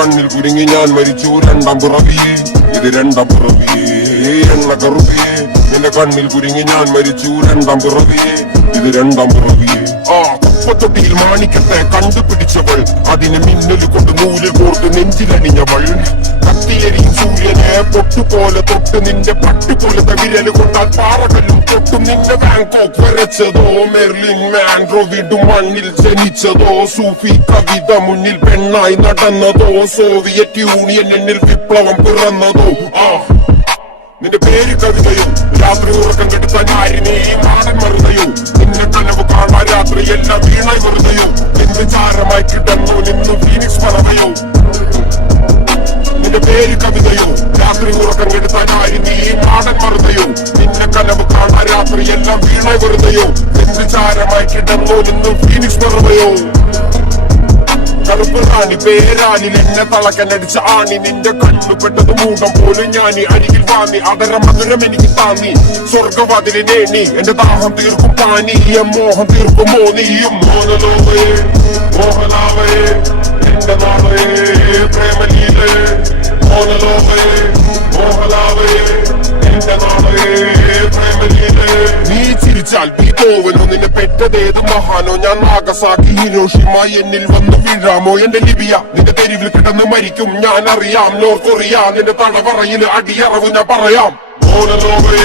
കണ്ണിൽ കുരുങ്ങി ഞാൻ മരിച്ചു രണ്ടാം പിറവിയെ ഇത് രണ്ടാം പിറവിയെ എണ്ണ കറുതിയെ നിന്റെ കണ്ണിൽ കുരുങ്ങി ഞാൻ മരിച്ചു രണ്ടാം പിറവിയെ ഇത് രണ്ടാം പിറവിയെ കുപ്പത്തൊട്ടിയിൽ മാണിക്കത്തെ കണ്ടുപിടിച്ചവൾ അതിന് മിന്നല് കൊണ്ട് നൂലിൽ കോർത്ത് നെഞ്ചിലണിഞ്ഞവൾ കത്തിയെരിയും സൂര്യനെ പൊട്ടുപോലെ തൊട്ട് നിന്റെ പട്ടുപോലത്തെ വിരല് കൊണ്ടാൽ പാറകല്ലും തൊട്ടും നിന്റെ ബാങ്കോക്ക് വരച്ചതോ മെർലിൻ മാൻഡ്രോ വീണ്ടും മണ്ണിൽ ജനിച്ചതോ സൂഫി കവിത മുന്നിൽ പെണ്ണായി നടന്നതോ സോവിയറ്റ് യൂണിയൻ എന്നിൽ വിപ്ലവം പിറന്നതോ നിന്റെ പേര് കവിതയോ രാത്രി ഉറക്കം കെടുത്താൻ ആരിനെ ഈ നാടൻ മറുതയോ നിന്നെ കനവ് കാണാൻ രാത്രി എല്ലാം വീണായി വെറുതെയോ നിന്റെ ചാരമായി കിടന്നു നിന്ന് ഫീനിക്സ് പറവയോ നിന്റെ പേര് കവിതയോ രാത്രി ഉറക്കം കെടുത്താൻ ആരിനെ ഈ നാടൻ മറുതയോ നിന്നെ കനവ് കാണാൻ രാത്രി എല്ലാം വീണായി വെറുതെയോ നിന്റെ ചാരമായി കിടന്നു നിന്ന് ഫീനിക്സ് പറവയോ കറുപ്പ് റാണി പേരാനിൽ എന്നെ തളക്കനടിച്ച ആണി നിന്റെ കണ്ണുപെട്ടത് മൂടം പോലും ഞാനി അരികിൽ വാങ്ങി അതര മധുരം എനിക്ക് താന്നി സ്വർഗവാതിലിനെ നീ എന്റെ ദാഹം തീർക്കും പാനി മോഹം തീർക്കുമോ നീയും മോനലോവേ മോഹനാവേ എന്റെ നാളേ പ്രേമലീലേ മോനലോവേ മോഹനാവേ എന്റെ നാളേ പ്രേമലീലേ നീ ചിരിച്ചാൽ ബീതോവനോ നിന്നെ പെറ്റതേത് മഹാനോ ഞാൻ നാഗസാക്കി ഹിരോഷിമ എന്നിൽ വന്ന് വീഴാമോ എന്റെ ലിബിയ നിന്റെ തെരുവിൽ കിടന്ന് മരിക്കും ഞാൻ അറിയാം നോർത്ത് കൊറിയ നിന്റെ തടവറയിൽ അടിയറവ് ഞാൻ പറയാം മോനലോവേ